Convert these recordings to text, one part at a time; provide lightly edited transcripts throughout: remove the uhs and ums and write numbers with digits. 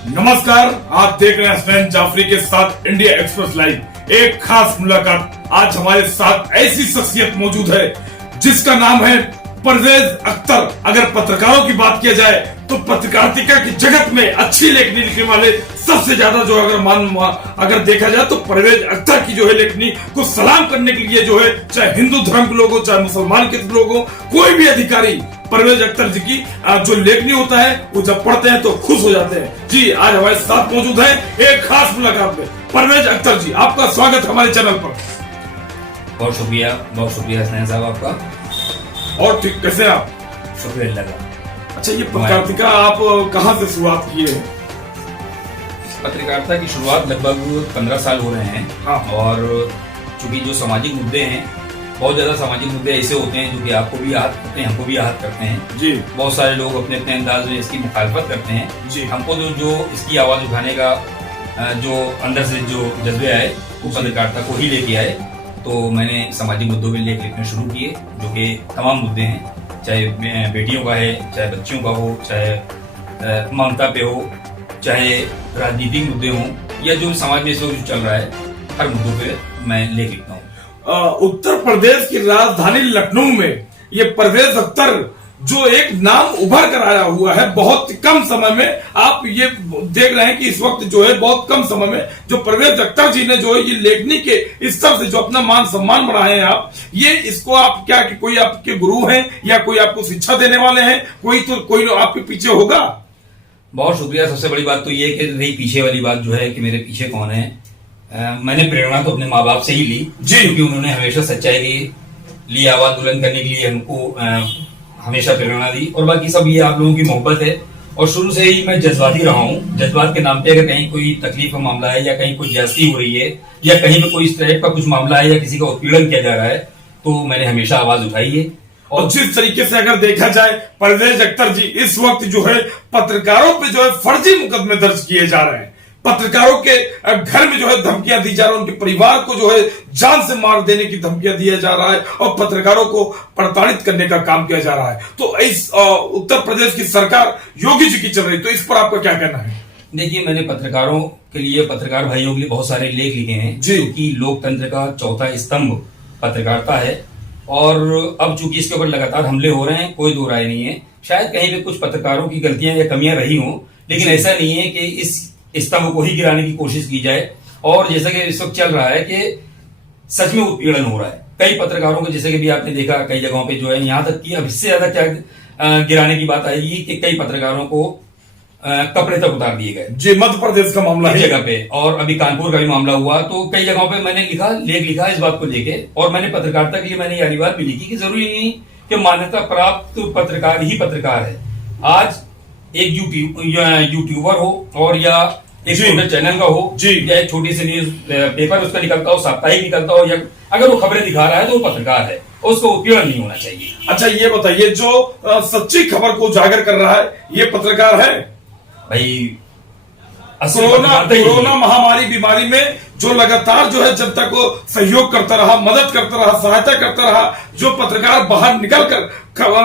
नमस्कार, आप देख रहे हैं हसनैन जाफरी के साथ इंडिया एक्सप्रेस लाइव। एक खास मुलाकात। आज हमारे साथ ऐसी शख्सियत मौजूद है जिसका नाम है परवेज अख्तर। अगर पत्रकारों की बात किया जाए तो पत्रकारिता की जगत में अच्छी लेखनी लिखने वाले सबसे ज्यादा जो अगर देखा जाए तो परवेज अख्तर की जो है लेखनी को सलाम करने के लिए जो है, चाहे हिंदू धर्म के लोग हो चाहे मुसलमान के लोग हो, कोई भी अधिकारी परवेज अख्तर जी की जो लेखनी होता है वो जब पढ़ते हैं तो खुश हो जाते हैं। जी, आज हमारे साथ मौजूद है एक खास मुलाकात में परवेज अख्तर जी। आपका स्वागत हमारे चैनल पर। बहुत शुक्रिया हसनैन साहब आपका। और ठीक कैसे आप? शुक्रिया अल्लाह का। अच्छा, ये पत्रकारिता आप कहाँ से शुरुआत की है? पत्रकारिता की शुरुआत लगभग 15 साल हो रहे हैं। हाँ। और चूंकि जो सामाजिक मुद्दे हैं, बहुत ज्यादा सामाजिक मुद्दे ऐसे होते हैं जो कि आपको भी आहत करते हैं, हमको भी आहत करते हैं। जी। बहुत सारे लोग अपने अपने अंदाज में इसकी मुखालफत करते हैं। जी। हमको जो इसकी आवाज उठाने का जो अंदर से जो जज्बे आए वो पत्रकारिता को ही लेके आए। तो मैंने सामाजिक मुद्दों पे लेख लिखने शुरू किए, जो कि तमाम मुद्दे हैं, चाहे बेटियों का है, चाहे बच्चियों का हो, चाहे ममता पे हो, चाहे राजनीतिक मुद्दे हों, या जो समाज में जो चल रहा है, हर मुद्दों पे मैं लेख लिखता हूँ। उत्तर प्रदेश की राजधानी लखनऊ में ये परवेज अख्तर जो एक नाम उभर कर आया हुआ है, बहुत कम समय में आप ये देख रहे हैं कि इस वक्त जो है बहुत कम समय में जो परवेज अख्तर जी ने जो है ये लेखनी के स्तर से जो अपना मान सम्मान बढ़ाए हैं आप, ये इसको आप क्या कि कोई आपके गुरु हैं या कोई आपको शिक्षा देने वाले हैं, कोई आपके पीछे होगा? बहुत शुक्रिया। सबसे बड़ी बात तो ये कि रही पीछे वाली बात जो है कि मेरे पीछे कौन है। मैंने प्रेरणा तो अपने माँ बाप से ही ली, क्योंकि उन्होंने हमेशा सच्चाई की लिए आवाज बुलंद करने के लिए हमको हमेशा प्रेरणा दी। और बाकी सब ये आप लोगों की मोहब्बत है। और शुरू से ही मैं जज्बाती रहा हूँ। जज्बात के नाम पे अगर कहीं कोई तकलीफ का मामला है, या कहीं कोई ज्यादती हो रही है, या कहीं पे कोई इस टाइप का कुछ मामला है, या किसी का उत्पीड़न किया जा रहा है, तो मैंने हमेशा आवाज उठाई है। और जिस तरीके से अगर देखा जाए परवेज अख्तर जी इस वक्त जो है पत्रकारों पे जो है फर्जी मुकदमे दर्ज किए जा रहे हैं, पत्रकारों के घर में जो है धमकियां दी जा रही है, उनके परिवार को जो है जान से मार देने की धमकियां दिया जा रहा है, और पत्रकारों को प्रताड़ित करने का काम किया जा रहा है। तो इस उत्तर प्रदेश की सरकार योगी जी की चल रही, तो इस पर आपका क्या कहना है? देखिए, मैंने पत्रकारों के लिए, पत्रकार भाइयों के लिए बहुत सारे लेख लिखे हैं, क्योंकि लोकतंत्र का चौथा स्तंभ पत्रकारिता है। और अब चूंकि इसके ऊपर लगातार हमले हो रहे हैं, कोई दो राय नहीं है। शायद कहीं पे कुछ पत्रकारों की गलतियां या कमियां रही हों, लेकिन ऐसा नहीं है कि इस स्तंभ को ही गिराने की कोशिश की जाए। और जैसा कि इस वक्त चल रहा है कि सच में उत्पीड़न हो रहा है कई पत्रकारों को, जैसे कि भी आपने देखा कई जगहों पे जो है, यहाँ तक कि अब इससे ज्यादा क्या गिराने की बात आएगी कि कई पत्रकारों को कपड़े तक उतार दिए गए। जी, मध्य प्रदेश का मामला है जगह पे, और अभी कानपुर का भी मामला हुआ। तो कई जगहों पे मैंने लेख लिखा इस बात को लेके। और मैंने पत्रकारिता के लिए मैंने ये बात भी लिखी कि जरूरी नहीं कि मान्यता प्राप्त पत्रकार ही पत्रकार है। आज एक यूट्यूबर हो, और या एक छोटे चैनल का हो, या एक छोटी सी न्यूज पेपर उसका निकलता हो, साप्ताहिक निकलता हो, या अगर वो खबरें दिखा रहा है तो वो पत्रकार है, उसको उत्पीड़न नहीं होना चाहिए। अच्छा, ये बताइए, जो सच्ची खबर को उजागर कर रहा है ये पत्रकार है? भाई, कोरोना महामारी बीमारी में जो लगातार जो है जनता को सहयोग करता रहा, मदद करता रहा, सहायता करता रहा, जो पत्रकार बाहर निकल कर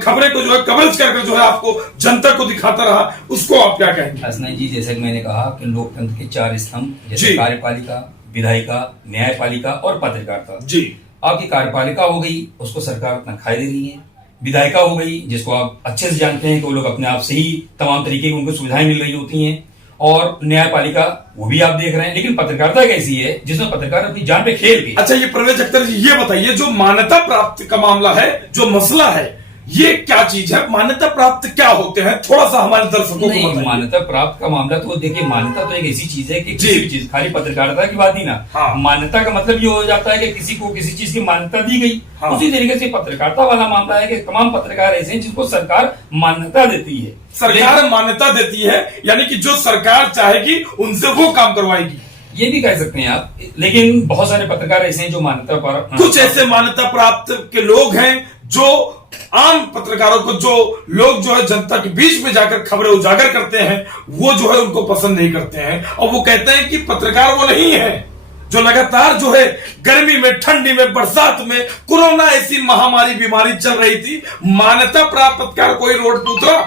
खबरें को जो है कवरेज करके जो है आपको जनता को दिखाता रहा, उसको आप क्या कहेंगे? हसनैन जी, जैसे कि मैंने कहा कि लोकतंत्र के 4 स्तंभ, जैसे कार्यपालिका, विधायिका, न्यायपालिका और पत्रकारिता। जी। आपकी कार्यपालिका हो गई, उसको सरकार अपना खाए दे रही है। विधायिका हो गई, जिसको आप अच्छे से जानते हैं कि वो लोग अपने आप से ही तमाम तरीके की उनको सुविधाएं मिल रही होती हैं। और न्यायपालिका, वो भी आप देख रहे हैं। लेकिन पत्रकारिता कैसी है जिसमें पत्रकार अपनी जान पे खेल के। अच्छा, ये परवेज अख्तर जी ये बताइए, जो मान्यता प्राप्त का मामला है, जो मसला है, ये क्या चीज है? मान्यता प्राप्त क्या होते हैं, थोड़ा सा हमारे दर्शकों को बताइए। मान्यता प्राप्त का मामला तो देखिए, मान्यता तो एक ऐसी चीज है कि किसी भी चीज, खाली पत्रकारिता की बात नहीं ना। हाँ। मान्यता का मतलब ये हो जाता है कि किसी को किसी चीज की मान्यता दी गई। हाँ। उसी तरीके से पत्रकारिता वाला मामला है कि तमाम पत्रकार ऐसे हैं जिनको सरकार मान्यता देती है। सरकार मान्यता देती है, यानी कि जो सरकार चाहेगी उनसे वो काम करवाएगी, ये भी कह सकते हैं आप। लेकिन बहुत सारे पत्रकार ऐसे हैं जो मान्यता पर, कुछ ऐसे मान्यता प्राप्त के लोग हैं जो आम पत्रकारों को, जो लोग जो है जनता के बीच में जाकर खबरें उजागर करते हैं, वो जो है उनको पसंद नहीं करते हैं। और वो कहते हैं कि पत्रकार वो नहीं है जो लगातार जो है गर्मी में, ठंडी में, बरसात में, कोरोना ऐसी महामारी बीमारी चल रही थी, मान्यता प्राप्त पत्रकार कोई रोड पे उतरा?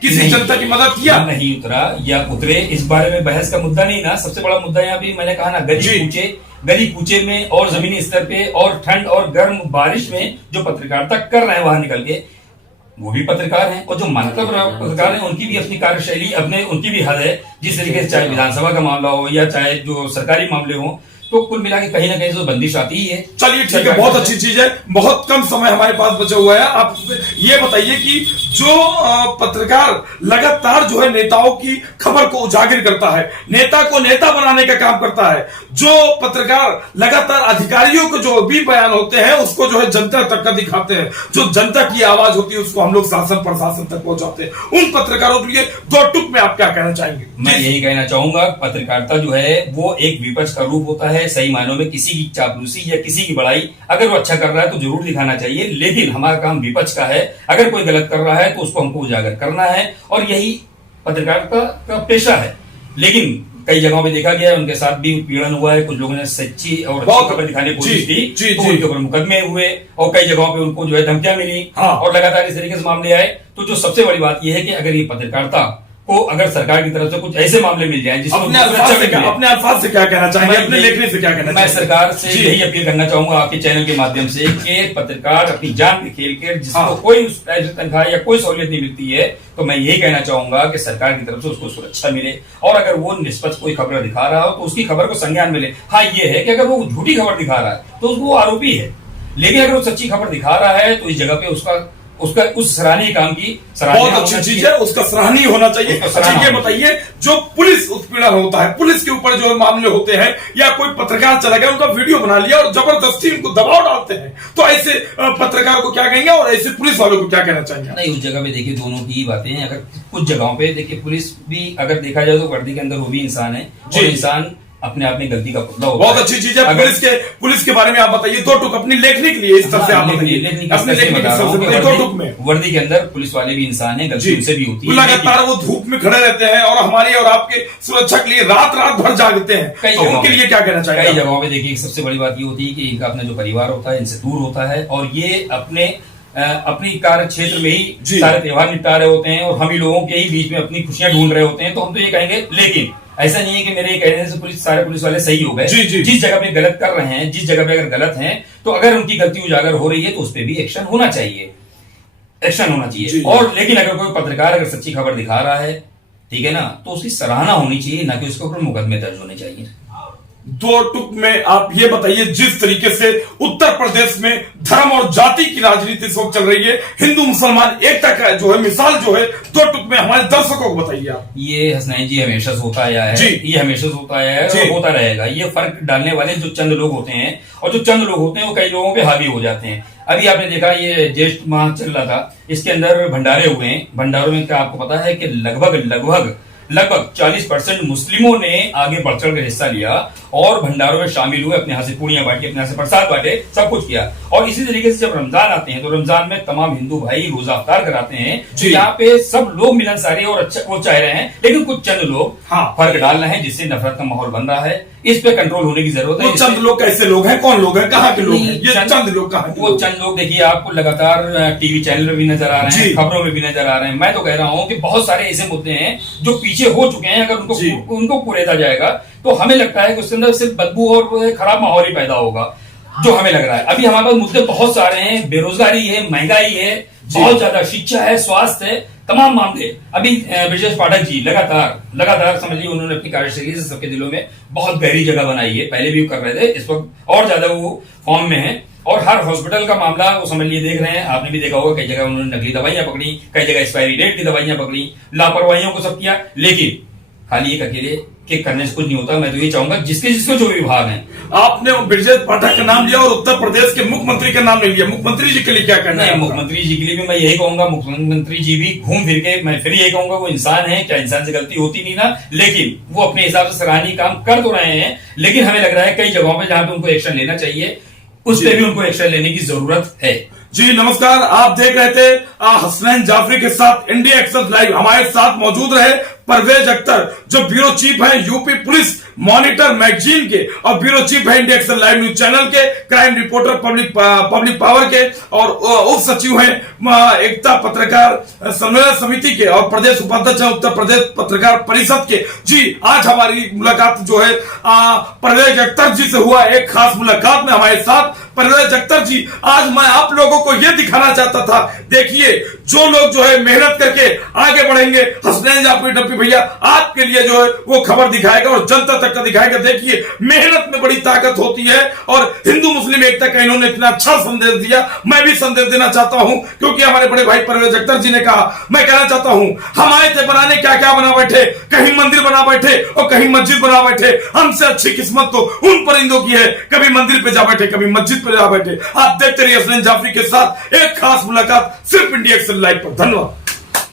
किसी जनता की मदद किया? नहीं उतरा या उतरे, इस बारे में बहस का मुद्दा नहीं ना। सबसे बड़ा मुद्दा यहाँ भी मैंने कहा ना, गली कूचे में और जमीनी स्तर पे और ठंड और गर्म बारिश में जो पत्रकारिता कर रहे हैं बाहर निकल के, वो भी पत्रकार हैं। और जो मानवता पत्रकार हैं उनकी भी अपनी कार्यशैली, उनकी भी हद है। जिस तरीके से चाहे विधानसभा का मामला हो या चाहे जो सरकारी मामले हो, तो कुल मिला के कहीं ना कहीं तो बंदिश आती ही है। चलिए ठीक है, बहुत अच्छी चीज है। बहुत कम समय हमारे पास बचा हुआ है। आप ये बताइए कि जो पत्रकार लगातार जो है नेताओं की खबर को उजागर करता है, नेता को नेता बनाने का काम करता है, जो पत्रकार लगातार अधिकारियों को जो भी बयान होते हैं उसको जो है जनता तक का दिखाते हैं, जो जनता की आवाज होती है उसको हम लोग शासन प्रशासन तक पहुंचाते हैं, उन पत्रकारों के लिए दो टुक में आप क्या कहना चाहेंगे? मैं यही कहना चाहूंगा, पत्रकारिता जो है वो एक विपक्ष का रूप होता है। सही मायनों में किसी की चापलूसी या किसी की बड़ाई अगर वो अच्छा कर रहा है तो जरूर दिखाना चाहिए, लेकिन हमारा काम विपक्ष का है। अगर कोई गलत कर रहा है तो उसको हमको उजागर करना है, और यही पत्रकारिता का पेशा है। लेकिन कई जगहों पे देखा गया है उनके साथ भी उत्पीड़न हुआ है। कुछ लोगों ने सच्ची और अच्छी खबर दिखाने की कोशिश की तो उनके ऊपर मुकदमे हुए, और कई जगहों पे उनको जो है धमकियां मिली, और लगातार इस तरीके से मामले आए। तो जो सबसे बड़ी बात यह है कि अगर ये पत्रकारिता को अगर सरकार की तरफ से कुछ ऐसे मामले मिल जाएं जिसमें अपने अल्फाज से क्या कहना चाहेंगे, अपने लेखनी से क्या कहना मैं सरकार से यही अपील करना चाहूंगा आपके चैनल के माध्यम से कि पत्रकार अपनी जान पे खेल कर जिसको कोई तनख्वाह या कोई सहूलियत नहीं मिलती है, तो मैं यही कहना चाहूंगा कि सरकार की तरफ से उसको सुरक्षा मिले, और अगर वो निष्पक्ष कोई खबर दिखा रहा हो तो उसकी खबर को संज्ञान मिले। हाँ, ये है कि अगर वो झूठी खबर दिखा रहा है तो वो आरोपी है, लेकिन अगर वो सच्ची खबर दिखा रहा है तो इस जगह पे उसका उस सराहनीय काम की बहुत अच्छी चीज है, उसका सराहनीय होना चाहिए। अच्छा, ये बताइए, जो पुलिस उत्पीड़न होता है, पुलिस के ऊपर जो मामले होते हैं, या कोई पत्रकार चला गया उनका वीडियो बना लिया और जबरदस्ती उनको दबाव डालते हैं, तो ऐसे पत्रकार को क्या कहेंगे और ऐसे पुलिस वालों को क्या कहना चाहेंगे? नहीं, उस जगह पे देखिए दोनों की बातें हैं। अगर कुछ जगहों पे देखिए पुलिस भी अगर देखा जाए तो वर्दी के अंदर वो भी इंसान है, और इंसान अपने आप में गलती का पुतला होता है। बहुत अच्छी चीज है। पुलिस के बारे में आप बताइए दो टुक अपनी लेखनी के लिए, इस तरह से आप वर्दी के अंदर पुलिस वाले भी इंसान है, गलती उनसे भी होती है। लगातार वो धूप में खड़े रहते हैं और हमारी और आपके सुरक्षा के लिए रात भर जागते हैं, तो उनके लिए क्या कहना चाहिए? कई जगहों पे देखिए सबसे बड़ी बात ये होती है कि इनका अपना जो परिवार होता है इनसे दूर होता है, और ये अपनी कार्य क्षेत्र में ही सारे त्योहार निपटा रहे होते हैं, और हम ही लोगों के ही बीच में अपनी खुशियां ढूंढ रहे होते हैं। तो हम तो ये कहेंगे, लेकिन ऐसा नहीं है कि मेरे कहने से सारे पुलिस वाले सही हो गए। जिस जगह पे गलत कर रहे हैं, जिस जगह पे अगर गलत हैं, तो अगर उनकी गलती उजागर हो रही है तो उस पर भी एक्शन होना चाहिए। और लेकिन अगर कोई पत्रकार अगर सच्ची खबर दिखा रहा है, ठीक है ना, तो उसकी सराहना होनी चाहिए, ना कि उसके ऊपर मुकदमे दर्ज होने चाहिए। दो टुक में आप ये बताइए, जिस तरीके से उत्तर प्रदेश में धर्म और जाति की राजनीति इस वक्त चल रही है, हिंदू मुसलमान एकता का जो है मिसाल जो है, दो टुक में हमारे दर्शकों को बताइए आप। ये हसनैन जी हमेशा होता आया है, ये हमेशा होता आया है और होता रहेगा। ये फर्क डालने वाले जो चंद लोग होते हैं, और जो चंद लोग होते हैं वो कई लोगों पे हावी हो जाते हैं। अभी आपने देखा ये ज्येष्ठ माह चल रहा था, इसके अंदर भंडारे हुए हैं। भंडारों में क्या आपको पता है कि लगभग 40% मुस्लिमों ने आगे बढ़ चढ़ कर हिस्सा लिया और भंडारों में शामिल हुए, अपने यहाँ से पूड़ियां बांटी, अपने यहाँ से प्रसाद बांटे, सब कुछ किया। और इसी तरीके से जब रमजान आते हैं तो रमजान में तमाम हिंदू भाई रोजा अफ्तार कराते हैं। यहाँ पे सब लोग मिलनसारी और अच्छा वो चाह रहे हैं, लेकिन कुछ चंद लोग फर्क डाल रहे हैं, जिससे नफरत का माहौल बन रहा है। इस पे कंट्रोल होने की जरूरत है। चंद लोग कैसे लोग हैं, कौन लोग हैं, कहाँ के लोग हैं, ये चंद लोग कहाँ? वो चंद लोग देखिए आपको लगातार टीवी चैनल में भी नजर आ रहे हैं, खबरों में भी नजर आ रहे हैं। मैं तो कह रहा हूँ कि बहुत सारे ऐसे मुद्दे हैं जो पीछे हो चुके हैं, अगर उनको कुरेदा जाएगा तो हमें लगता है कि उसके अंदर सिर्फ बदबू और खराब माहौल ही पैदा होगा, जो हमें लग रहा है। अभी हमारे पास मुद्दे बहुत सारे हैं, बेरोजगारी है, महंगाई है, बहुत ज्यादा शिक्षा है, स्वास्थ्य है, तमाम मामले। अभी ब्रजेश पाठक जी लगातार समझिए उन्होंने अपनी कार्यशैली से सबके दिलों में बहुत गहरी जगह बनाई है। पहले भी वो कर रहे थे, इस वक्त और ज्यादा वो फॉर्म में है। और हर हॉस्पिटल का मामला वो समझ लिए देख रहे हैं। आपने भी देखा होगा कई जगह उन्होंने नकली दवाइयां पकड़ी, कई जगह एक्सपायरी डेट की दवाइयां पकड़ी, लापरवाहियों को सब किया। लेकिन खाली एक अकेले के करने से कुछ नहीं होता। मैं तो ये चाहूंगा जिसके जो विभाग हैं, आपने ब्रजेश पाठक का नाम लिया और उत्तर प्रदेश के मुख्यमंत्री का नाम नहीं लिया, मुख्यमंत्री जी के लिए क्या कहना है? मुख्यमंत्री जी के लिए भी मैं यही कहूंगा, मुख्यमंत्री जी भी घूम फिर के मैं फिर यही कहूंगा, वो इंसान है, क्या इंसान से गलती होती नहीं ना, लेकिन वो अपने हिसाब से सराहनीय काम कर तो रहे हैं। लेकिन हमें लग रहा है कई जगहों पे जहां पे उनको एक्शन लेना चाहिए, उस पर भी उनको एक्शन लेने की जरूरत है। जी नमस्कार, आप देख रहे थे हसनैन जाफरी के साथ इंडिया एक्सप्रेस लाइव। हमारे साथ मौजूद रहे परवेज अख्तर जो ब्यूरो चीफ हैं यूपी पुलिस मॉनिटर मैगजीन के और ब्यूरो चीफ है India action live news channel के, क्राइम रिपोर्टर पब्लिक पावर के और उप सचिव हैं एकता पत्रकार सम्मेलन समिति के और प्रदेश उपाध्यक्ष हैं उत्तर प्रदेश पत्रकार परिषद के। जी आज हमारी मुलाकात जो है परवेज अख्तर जी से हुआ एक खास मुलाकात में हमारे साथ परवेज अख्तर जी। आज मैं आप लोगों को यह दिखाना चाहता था, देखिए जो लोग जो है मेहनत करके आगे बढ़ेंगे, हसनैन जाफरी डप्पी भैया आपके लिए जो है वो खबर दिखाएगा और जनता तक का दिखाएगा। देखिए मेहनत में बड़ी ताकत होती है और हिंदू मुस्लिम एकता का इन्होंने इतना अच्छा संदेश दिया। मैं भी संदेश देना चाहता हूं क्योंकि हमारे बड़े भाई परवेज अख्तर जी ने कहा, मैं कहना चाहता हूं हम आए थे बनाने क्या क्या बना बैठे, कहीं मंदिर बना बैठे और कहीं मस्जिद बना बैठे। हमसे अच्छी किस्मत तो उन परिंदों की है, कभी मंदिर पे जा बैठे कभी मस्जिद पे जा बैठे। आप देखते रहिए हसनैन जाफरी के साथ एक खास मुलाकात सिर्फ इंडिया एक्शन लाइव पर। धन्यवाद।